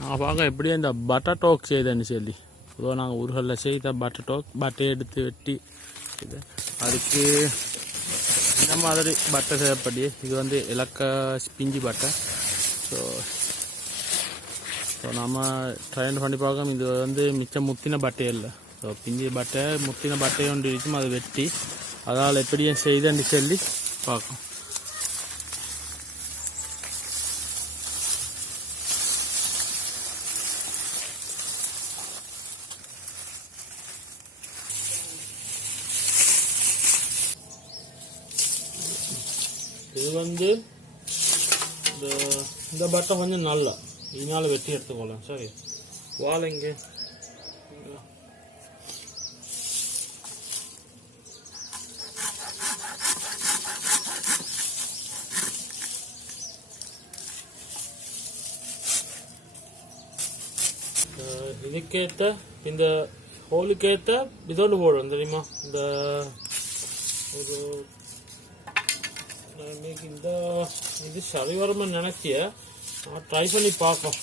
நான் பார்க்க எப்படியே இந்த பட்டர் டோக் செய்தேன்னு சொல்லி பொதுவாக நாங்கள் ஊர்களில் செய்த பட்டர் டோக் பட்டையை எடுத்து வெட்டி இது அதுக்கு இந்த மாதிரி பட்டை செய்யப்படி இது வந்து இலக்க பிஞ்சி பட்டை. ஸோ நம்ம ட்ரைன் பண்ணி பார்க்க இது வந்து மிச்சம் முத்தின பட்டையே இல்லை. ஸோ பிஞ்சி பட்டை முத்தின பட்டையை ஒன்று இருக்கும் அதை வெட்டி அதால் எப்படியும் செய்தேன்னு சொல்லி பார்க்கும். இது வந்து இந்த பட்டை கொஞ்சம் நல்லா இதனால வெட்டி எடுத்துக்கொள்ளலாம். சரி வாழை இங்கே இதுக்கேற்ற இந்த ஹோலுக்கேற்ற இதோடு போடும் தெரியுமா. இந்த ஒரு இந்த இது சரி வரும்னு நினைச்சிய ட்ரை பண்ணி பார்ப்போம்.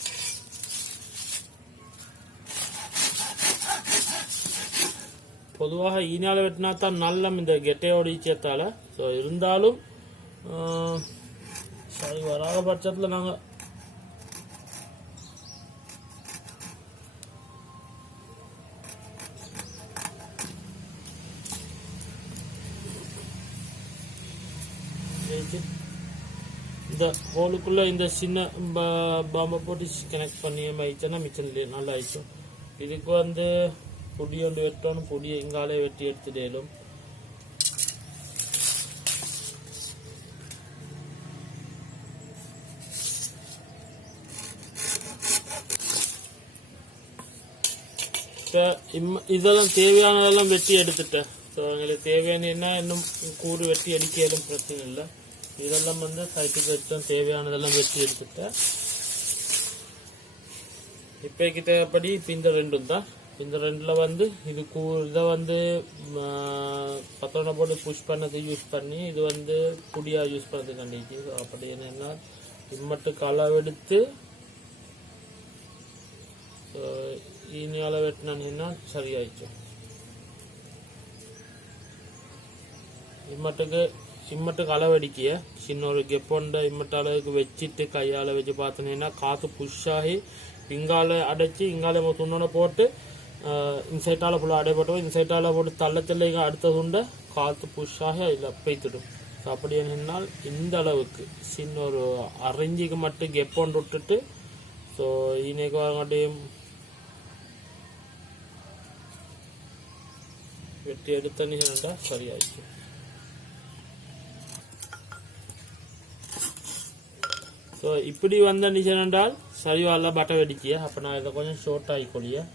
பொதுவாக ஈனால வெட்டினா தான் நல்ல இந்த கெட்டையோட ஈச்சத்தால. ஸோ இருந்தாலும் சரி வராத பட்சத்தில் நாங்கள் இந்த ஹோலுக்குள்ள இந்த சின்ன பாம்பை போட்டு கனெக்ட் பண்ணி ஆயிடுச்சுன்னா மிச்சம் நல்லா ஆயிடுச்சும். இதுக்கு வந்து பொடி ஒன்று வெட்டணும். பொடியை இங்காலே வெட்டி எடுத்துடலும். இதெல்லாம் தேவையானதெல்லாம் வெட்டி எடுத்துட்டேன். ஸோ எங்களுக்கு தேவையான என்ன இன்னும் கூறு வெட்டி அடிக்கலும் பிரச்சனை இல்லை. இதெல்லாம் வந்து சைட்டுக்கு வச்சோம். தேவையானதெல்லாம் வெட்டி எடுத்துட்டேன். இப்போக்கு தேவைப்படி இப்போ இந்த ரெண்டும் தான். இந்த ரெண்டில் வந்து இது இதை வந்து பத்தோட போட்டு புஷ் பண்ணது யூஸ் பண்ணி இது வந்து புடியாக யூஸ் பண்ணது கண்டிச்சு. அப்படி என்னென்னா இம்மட்டு அளவெடுத்து இனி அளவெட்டினா சரியாயிடுச்சு. இம்மட்டுக்கு அளவடிக்கிய சின்ன ஒரு கெப்பொண்ட இம்மட்டு அளவுக்கு வச்சுட்டு கையால் வச்சு பார்த்தோன்னா காற்று புஷ் ஆகி இங்கால அடைச்சி இங்கால துண்டோட போட்டு இன்சைட்டால் ஃபுல்லாக அடைப்பட்டோம். இன்சைட்டால் போட்டு தள்ளத்தில் இங்கே அடுத்த துண்டை காற்று புஷ் ஆகி அதில் பெய்த்துடும். ஸோ அப்படி என்னென்னால் இந்த அளவுக்கு சின்ன ஒரு அரைஞ்சிக்கு மட்டும் கெப்பொண்டு விட்டுட்டு ஸோ இன்னைக்கு வரமாட்டையும் வெட்டி எடுத்தனி சொன்னா சரியாயிடுச்சு. ஸோ இப்படி வந்த நிஜம் என்றால் சரிவால பட்டை வெடிச்சிய. அப்போ நான் இதை கொஞ்சம் ஷார்ட் ஆகிக்கொள்ளிய.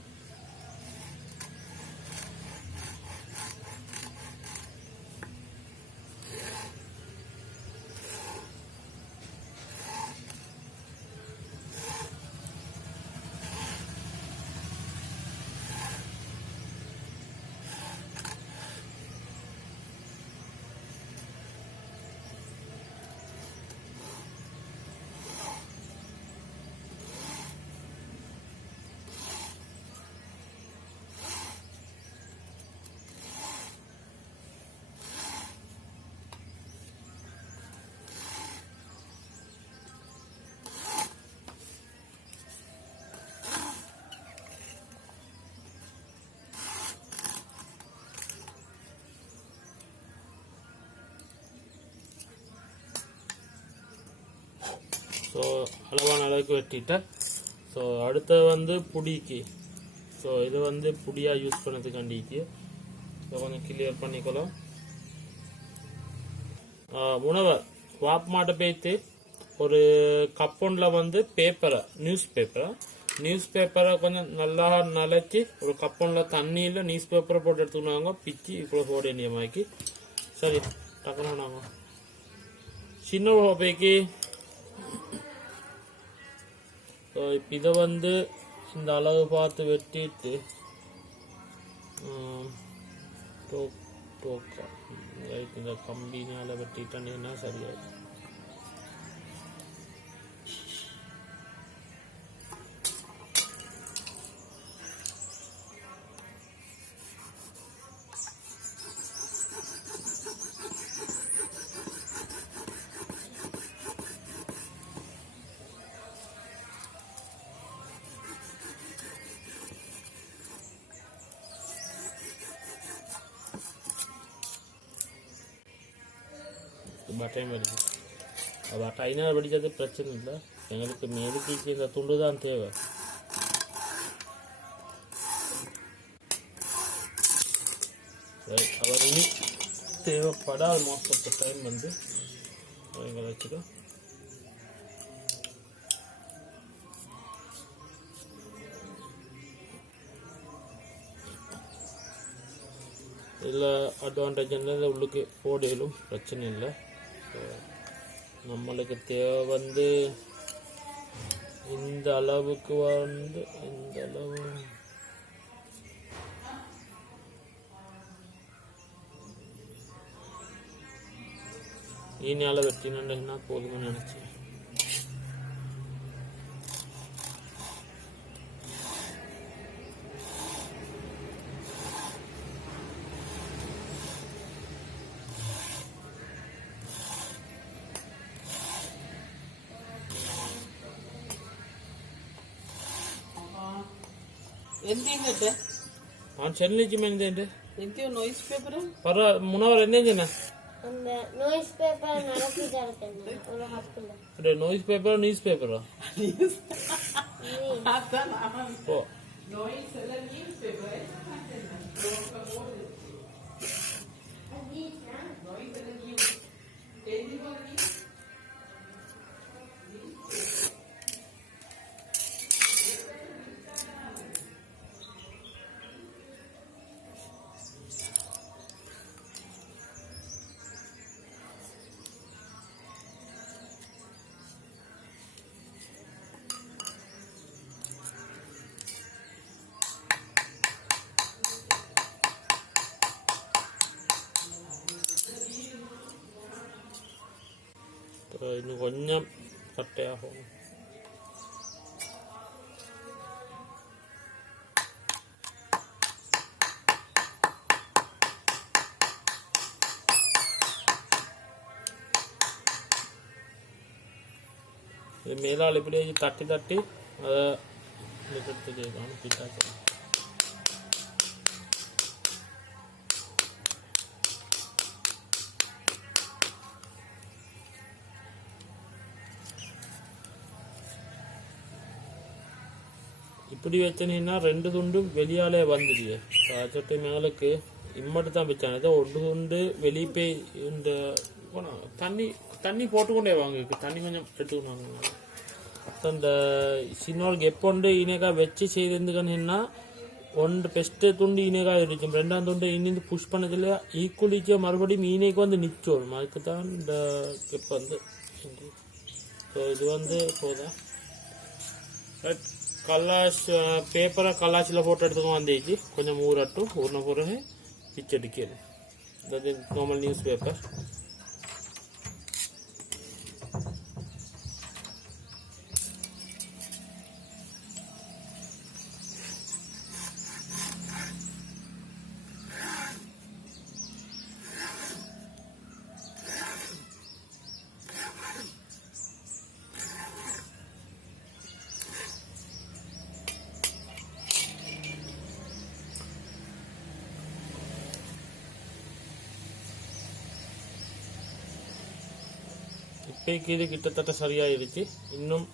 ஸோ அளவான அளவுக்கு வெட்டிட்டேன். ஸோ அடுத்தது வந்து புடிக்கு. ஸோ இது வந்து புடியாக யூஸ் பண்ணதுக்காண்டிக்கு ஸோ கொஞ்சம் கிளியர் பண்ணிக்கலாம். உணவை வாப் மாட்ட பேத்து ஒரு கப்பொண்டில் வந்து நியூஸ் பேப்பரை கொஞ்சம் நல்லா நனைச்சி ஒரு கப்பொண்டில் தண்ணியில் நியூஸ் பேப்பரை போட்டு எடுத்துக்கினாங்க. பிச்சு இவ்வளோ போட நியமாக்கி சரி டக்குனு நாங்கள் சின்ன ஹோப்பைக்கு. ஸோ இப்போ இதை வந்து இந்த அளவு பார்த்து வெட்டிட்டு இந்த கம்பினால வெட்டிட்டேன்னா சரியாயிடும். பட்டையும் வெடிச்சு பட்டையினால் வெடிச்சது பிரச்சனை இல்லை, எங்களுக்கு மெழுகுக்கு இந்த துண்டு தான் தேவை. அவர் இனி தேவைப்படாத மோஸ்ட் ஆஃப் த டைம் வந்து எங்களை வச்சுக்கோ. இதில் அட்வான்டேஜ் என்ன, உள்ளுக்கு போடையிலும் பிரச்சனை இல்லை. நம்மளுக்கு தேவை வந்து இந்த அளவுக்கு வந்து இந்த அளவு ஈனால வெட்டினா போதும்னு நினச்சேன். చెల్లించమండి నోయిస్ పేపర్ పర్వ మునవర్ ఎందేంజన அந்த நோய்ஸ் பேப்பர் நடத்தி தரேன் ஒரு ஹாஸ்பிடல்ல. அட நோய்ஸ் பேப்பர் நியூஸ் பேப்பர் ஓ நோயிஸ் எல்ல நியூஸ் பேப்பர் இன்னும் கொஞ்சம் கட்டையாகும். இது மேலால் இப்படியே தட்டி தட்டி அதை எடுத்து செய்யணும் பிட்டாச்சு. இப்படி வச்சனீங்கன்னா ரெண்டு துண்டும் வெளியாலே வந்துடுது. சொட்டு மேலுக்கு இம்மட்டு தான் வச்சாங்க, ஏதோ ஒன்று துண்டு வெளியே போய் இந்த தண்ணி தண்ணி போட்டுக்கொண்டே வாங்க, தண்ணி கொஞ்சம் எடுத்துக்கணும். அந்த சின்ன கெப்பொண்டு இனேக்கா வச்சு செய்திருந்துக்கணுன்னா ஒன்று பெஸ்ட்டு துண்டு ஈனேக்காக இருக்கும், ரெண்டாம் துண்டு இனிந்து புஷ் பண்ணதில்லையா ஈக்குவலிச்சா மறுபடியும் ஈனேக்கு வந்து நிற்கும். அதுக்கு தான் இந்த கெப் வந்து. ஸோ இது வந்து போதும். கல்லாஷ் பேப்பரை கல்லாச்சில் போட்டு எடுத்துக்கோ வந்துச்சு, கொஞ்சம் ஊறட்டும். ஊறின பிறகு பிச்சு எடுக்கணும். அதாவது நார்மல் நியூஸ் பேப்பர். இப்போக்கு இது கிட்டத்தட்ட சரியாயிருச்சு. இன்னும்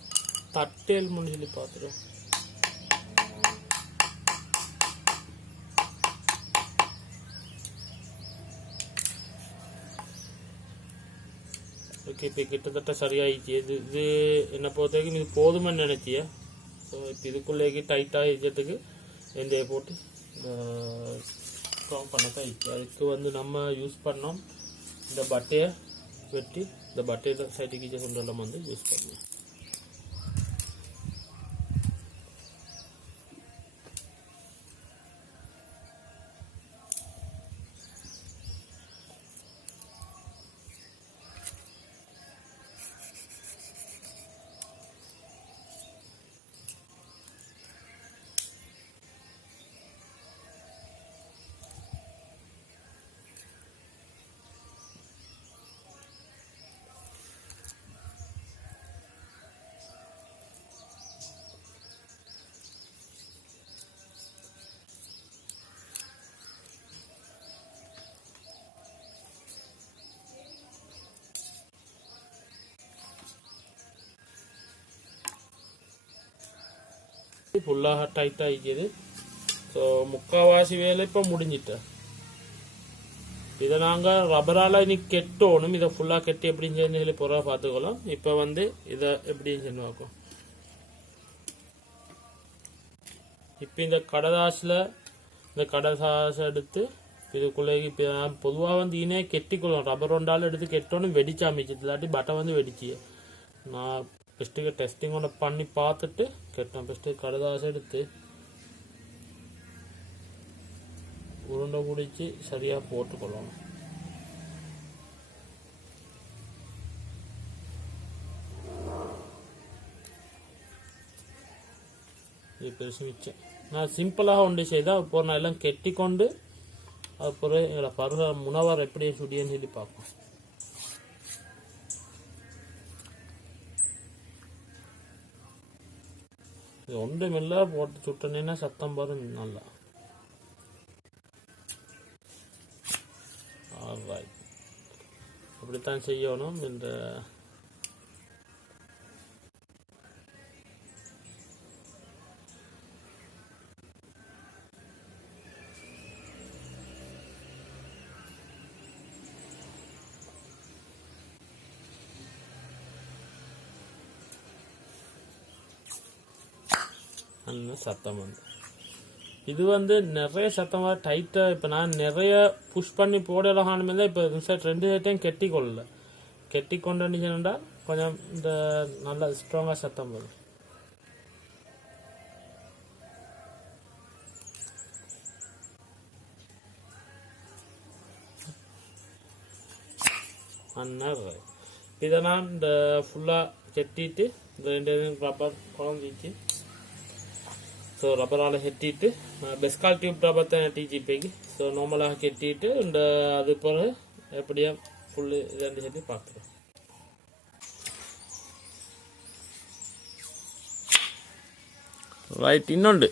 தட்டேல் சொல்லி பார்த்துடும். ஓகே, இப்போ கிட்டத்தட்ட சரியாயிடுச்சு. இது என்னை பொறுத்த வரைக்கும் இது போதுமென்னு நினச்சிய. ஸோ இப்போ இதுக்குள்ளேக்கு டைட்டாக இருக்கிறதுக்கு எந்த போட்டு ஸ்ட்ராங் பண்ணதான் இருக்கு. அதுக்கு வந்து நம்ம யூஸ் பண்ணோம் இந்த பட்டையை வெட்டி, இந்த பட்டையை சைட்டுக்கு கொண்டு வந்து யூஸ் பண்ணுவோம். ஃபுல்லாக டைட்டாக ஆகிக்குது. ஸோ முக்கால்வாசி வேலை இப்போ முடிஞ்சிட்டு இதை நாங்கள் ரப்பரால் இன்னைக்கு கெட்டணும். இதை ஃபுல்லாக கெட்டி எப்படின்னு சொல்லி பொருளாக பார்த்துக்கலாம். இப்போ வந்து இதை எப்படின்னு சொல்லி பார்க்கும். இப்போ இந்த கடதாசை எடுத்து இதுக்குள்ளே இப்போ பொதுவாக வந்து இனே கெட்டிக்கொள்ளும். ரப்பர் ஒன்றாலும் எடுத்து கெட்டோன்னு வெடிச்சா மிச்சது இல்லாட்டி பட்டை வந்து வெடிச்சு. நான் ஃபஸ்ட்டுக்கு டெஸ்டிங் ஒன்று பண்ணி பார்த்துட்டு கெட்டேன். ஃபஸ்ட்டு கடதாசை எடுத்து உருண்டை பிடிச்சி சரியாக போட்டுக்கொள்ளணும். இது பெருசு மிச்சம். நான் சிம்பிளாக ஒன்று செய்தால் இப்போ நான் எல்லாம் கெட்டி கொண்டு அப்புறம் எங்களை பருவ முனவர் எப்படி சுடியன்னு சொல்லி பார்ப்போம். இது ஒன்றுமில்ல போட்டு சுட்டனேன்னா சத்தம் வரும் நல்லா. அப்படித்தான் செய்யணும். இந்த சத்தம் வந்து இது வந்து நிறைய சத்தமாக டைட்டாக இப்போ நான் நிறைய புஷ் பண்ணி போடலாமே தான். இப்போ ரெண்டு சைட்டையும் கெட்டி கொள்ளல. கெட்டி கொண்டுச்சுன்னா கொஞ்சம் இந்த நல்லா ஸ்ட்ராங்காக சத்தம் வரும். இதை நான் இந்த ஃபுல்லாக கெட்டிட்டு இந்த ரெண்டு ரப்பர் குழந்தைச்சு. ஸோ ரப்பரால் கெட்டிட்டு பெஸ்கால் டியூப் ரப்பர் தான் டிஜிபிக்கு. ஸோ நார்மலாக கெட்டிட்டு இந்த அது பிறகு எப்படியா ஃபுல்லு ரெண்டு கட்டி பார்க்குறோம். ரைட். இன்னொன்று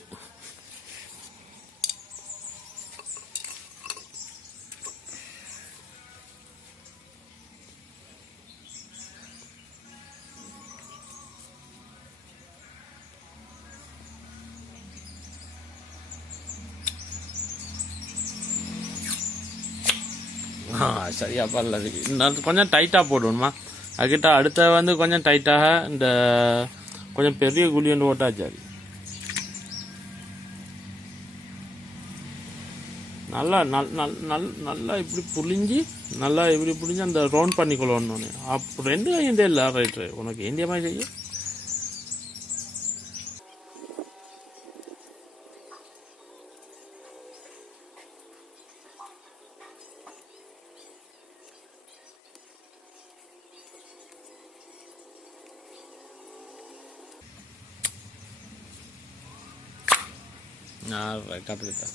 சரியா பரல இருக்கு. இன்னும் கொஞ்சம் டைட்டாக போடணுமா அதுக்கிட்ட. அடுத்த வந்து கொஞ்சம் டைட்டாக இந்த கொஞ்சம் பெரிய குழி ஒன்று போட்டா சரி. நல்லா நல்லா இப்படி புளிஞ்சு நல்லா இப்படி புளிஞ்சு அந்த ரவுண்ட் பண்ணிக்கொள்ளணும். அப்போ ரெண்டு கையும் இல்லை. ரைட் உனக்கு இந்திய மாதிரி செய்யும். ரைட் அப்படித்தான்.